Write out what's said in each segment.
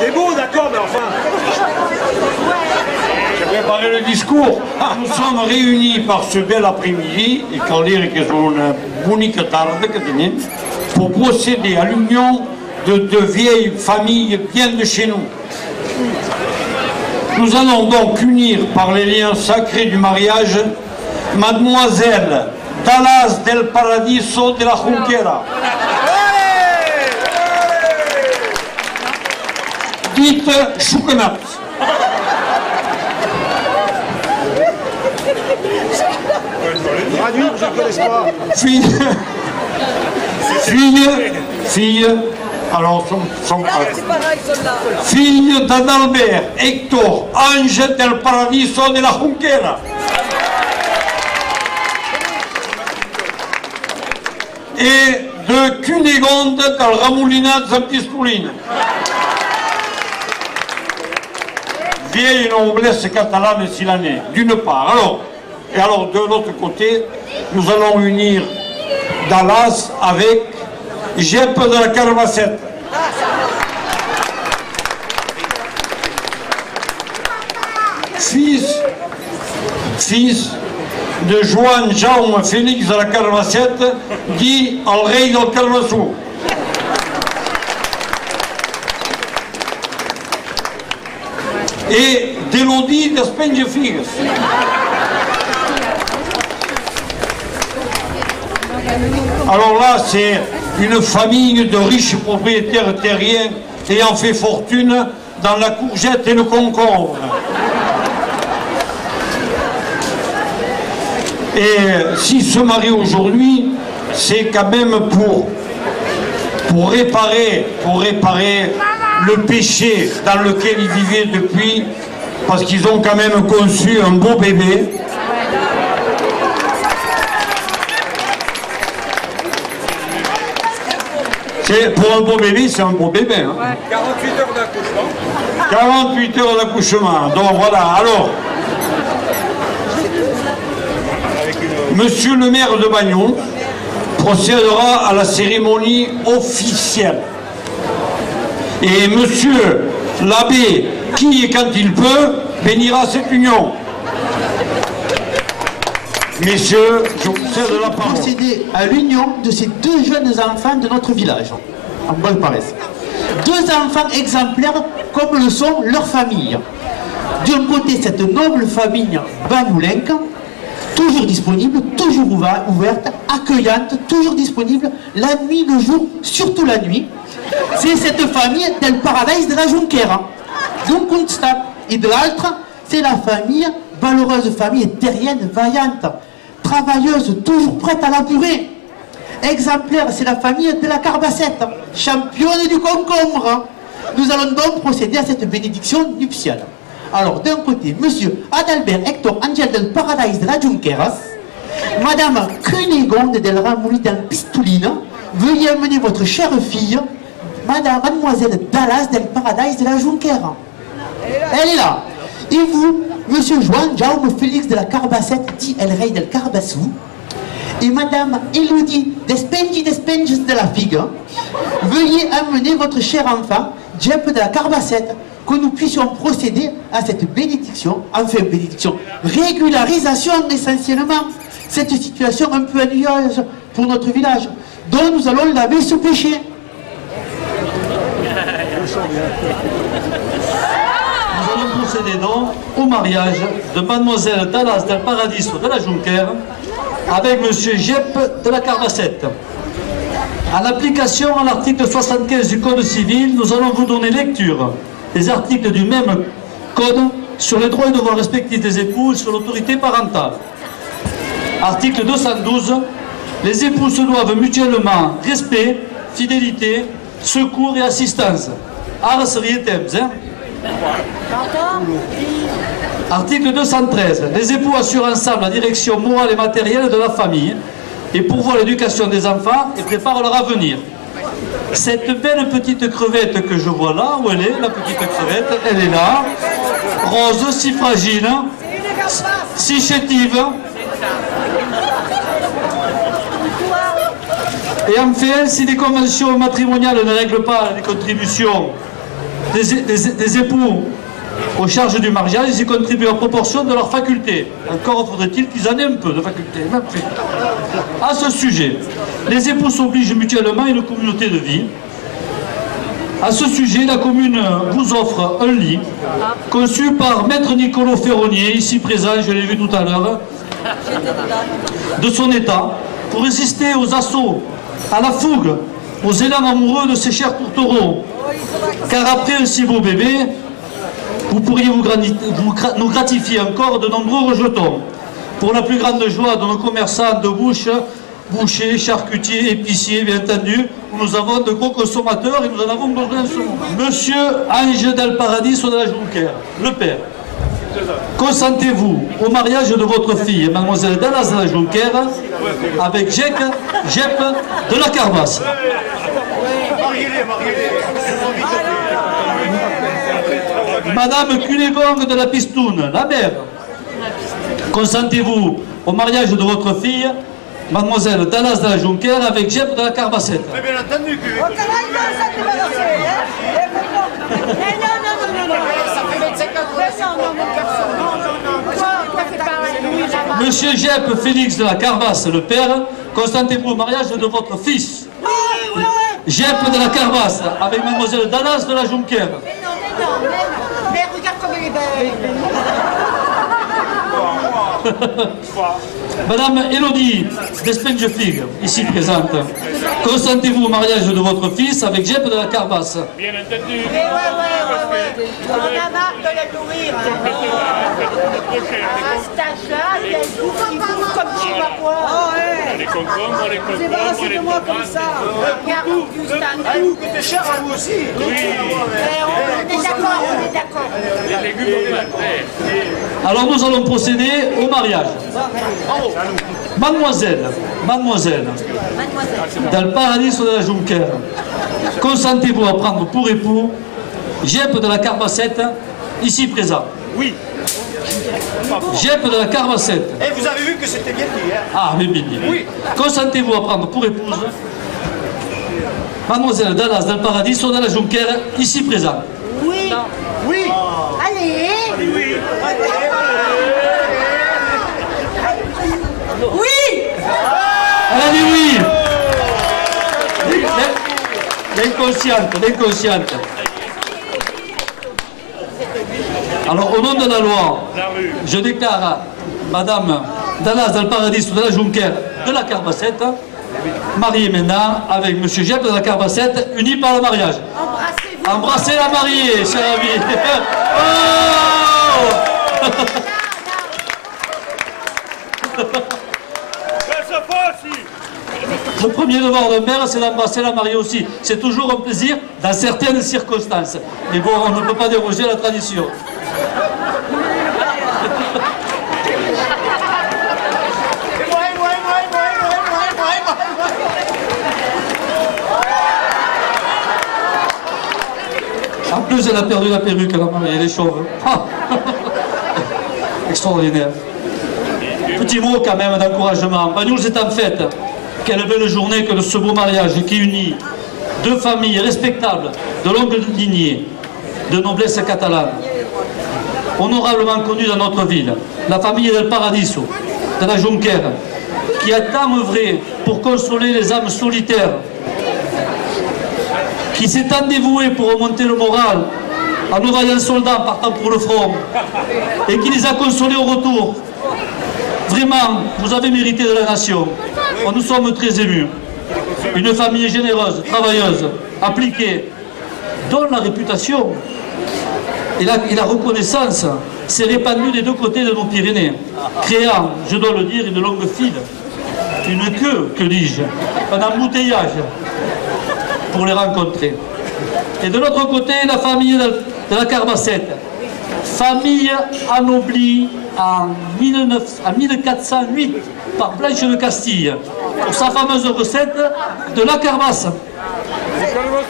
C'est beau, d'accord, mais enfin. J'ai préparé le discours. Nous sommes réunis par ce bel après-midi, et quand dire que c'est une bonne tarde que tenez, pour procéder à l'union de deux vieilles familles bien de chez nous. Nous allons donc unir par les liens sacrés du mariage Mademoiselle Dallas del Paradiso de la Junquera, dite Choukenat, Traduire, je ne connais pas. fille, alors fille d'Adalbert Hector Ange del Paradiso de la Junquera, et de Cunégonde del Ramolina de Saint-Pistolina. Vieille noblesse catalane et silanée, d'une part. Alors de l'autre côté, nous allons unir Dallas avec Jep de la Carbacette. Fils de Joan Jaume Félix de la Carbacette, dit al rei del Carbassou. Et d'Élodie d'Espengefigues. Alors là, c'est une famille de riches propriétaires terriens ayant fait fortune dans la courgette et le concombre. Et s'ils se marient aujourd'hui, c'est quand même pour réparer le péché dans lequel ils vivaient depuis, parce qu'ils ont quand même conçu un beau bébé. Pour un beau bébé, c'est un beau bébé. Hein. 48 heures d'accouchement. 48 heures d'accouchement. Donc voilà, alors. Monsieur le maire de Bagnols procédera à la cérémonie officielle. Et monsieur l'abbé, qui et quand il peut, bénira cette union. Messieurs, je vous cède la parole. Procéder à l'union de ces deux jeunes enfants de notre village, en bonne paresse. Deux enfants exemplaires comme le sont leurs familles. D'un côté, cette noble famille banoulenque, toujours disponible, toujours ouverte, accueillante, toujours disponible, la nuit, le jour, surtout la nuit. C'est cette famille del Paradise de la Junquera. Donc, et de l'autre, c'est la famille, valeureuse famille terrienne, vaillante, travailleuse, toujours prête à labourer. Exemplaire, c'est la famille de la Carbacette, championne du concombre. Nous allons donc procéder à cette bénédiction nuptiale. Alors, d'un côté, monsieur Adalbert Hector Angel del Paradise de la Junqueras, madame Cunégonde del Ramolina Pistolina, veuillez amener votre chère fille, mademoiselle Dallas del Paradise de la Junquera. Elle est là. Et vous, monsieur Joan Jaume Félix de la Carbacette, dit El Rey del Carbassou, et madame Élodie Despenges de la Figue, veuillez amener votre cher enfant, Jep de la Carbacette, que nous puissions procéder à cette bénédiction, enfin bénédiction, régularisation essentiellement, cette situation un peu ennuyeuse pour notre village, dont nous allons laver ce péché. Nous allons procéder donc au mariage de mademoiselle Dallas del Paradiso de la Junquera avec monsieur Jep de la Carbacette. En application à l'article 75 du Code civil, nous allons vous donner lecture des articles du même Code sur les droits et devoirs respectifs des époux et sur l'autorité parentale. Article 212, les époux se doivent mutuellement respect, fidélité, secours et assistance. Ars rietem, hein? Article 213, les époux assurent ensemble la direction morale et matérielle de la famille et pourvoient l'éducation des enfants et préparent leur avenir. Cette belle petite crevette que je vois là, où elle est, la petite crevette, elle est là, rose, si fragile, si chétive. Et enfin, si les conventions matrimoniales ne règlent pas les contributions des époux aux charges du mariage, ils y contribuent en proportion de leurs facultés. Encore faudrait-il qu'ils en aient un peu de facultés. À ce sujet, les époux s'obligent mutuellement à une communauté de vie. À ce sujet, la commune vous offre un lit conçu par Maître Nicolas Ferronnier, ici présent, je l'ai vu tout à l'heure, de son état, pour résister aux assauts, à la fougue, aux élans amoureux de ces chers tourtereaux. Car après un si beau bébé, vous pourriez nous gratifier encore de nombreux rejetons. Pour la plus grande joie de nos commerçants de bouche, bouchers, charcutiers, épiciers, bien entendu, nous avons de gros consommateurs et nous en avons besoin en ce moment. Monsieur Ange del Paradiso de la Junquère, le père, consentez-vous au mariage de votre fille, mademoiselle Dallas de la Junquère, avec Jep de la Carbasse? Madame Cunégonde de la Pistoune, la mère, consentez-vous au mariage de votre fille, mademoiselle Dallas de la Junquère, avec Jep de la Carbassette? Mais bien entendu que... Monsieur Jep Félix de la Carbasse, le père, consentez-vous au mariage de votre fils? Jep de la Carbasse, avec mademoiselle Dallas de la Junquère? Mais regarde comme elle est belle. Madame Élodie d'Espengefig, ici présente, consentez-vous au mariage de votre fils avec Jep de la Carbasse? Bien entendu. On a marre de la nourrir. À cet âge-là, elle bouffe comme chez ma poire. Les concombres, les concombres, les tomates. Regarde, Augustin. Elle vous coûte cher à vous aussi. On est d'accord. Les légumes plantés. Alors nous allons procéder au mariage. Mademoiselle del Paradiso de la Junquère, consentez-vous à prendre pour époux Jep de la Carbassette, ici présent? Oui. Jep de la Carbassette. Et vous avez vu que c'était bien dit, hein? Ah, mais bien dit. Oui. Consentez-vous à prendre pour épouse mademoiselle Dallas del Paradiso de la Junquère, ici présent? Oui. Oui. Allez. Oui. Oui. Elle a dit oui. L'inconsciente. Alors, au nom de la loi, je déclare Madame Dallas del Paradiso de la Junquère de la Carbassette, mariée maintenant avec Monsieur Jep de la Carbassette, unis par le mariage. Embrassez-vous. Embrassez la mariée, cher ami. Le premier devoir d'un père, c'est d'embrasser la mariée aussi. C'est toujours un plaisir dans certaines circonstances. Mais bon, on ne peut pas déroger à la tradition. En plus, elle a perdu la perruque, la mariée, elle est chauve. Ah. Extraordinaire. Petit mot quand même d'encouragement. Ben, nous, c'est en fête. Quelle belle journée que de ce beau mariage qui unit deux familles respectables, de longue lignée, de noblesse catalane, honorablement connues dans notre ville. La famille del Paradiso, de la Junquère, qui a tant œuvré pour consoler les âmes solitaires, qui s'est tant dévoué pour remonter le moral à nos vaillants soldats partant pour le front, et qui les a consolés au retour. Vraiment, vous avez mérité de la nation. Nous sommes très émus. Une famille généreuse, travailleuse, appliquée, dont la réputation et la reconnaissance s'est répandue des deux côtés de nos Pyrénées, créant, je dois le dire, une longue file, une queue, que dis-je, un embouteillage pour les rencontrer. Et de l'autre côté, la famille de la Carbassette, famille anoblie en 1408 par Blanche de Castille pour sa fameuse recette de la carbasse.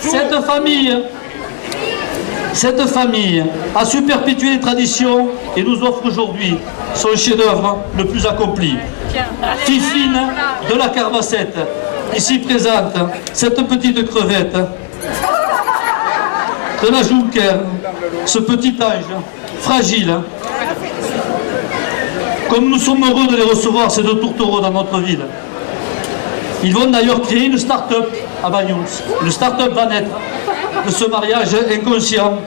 Cette famille a su perpétuer les traditions et nous offre aujourd'hui son chef-d'œuvre le plus accompli. Fifine de la Carbassette, ici présente, cette petite crevette. de la Juncker, ce petit ange, fragile. Comme nous sommes heureux de les recevoir, ces deux tourtereaux dans notre ville. Ils vont d'ailleurs créer une start-up à Banyuls. Une start-up va naître de ce mariage inconscient.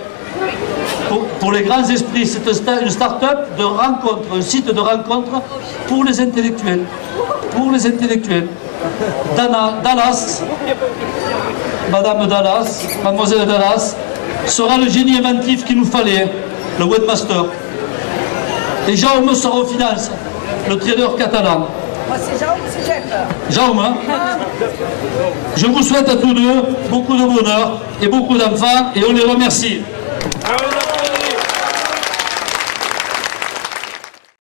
Pour les grands esprits, c'est une start-up de rencontre, un site de rencontre pour les intellectuels. Pour les intellectuels. Dallas, Madame Dallas, Mademoiselle Dallas, sera le génie inventif qu'il nous fallait, le webmaster. Et Jaume sera aux finances, le trader catalan. C'est Jaume, c'est Jeff. Jaume, hein? Je vous souhaite à tous deux beaucoup de bonheur et beaucoup d'enfants et on les remercie.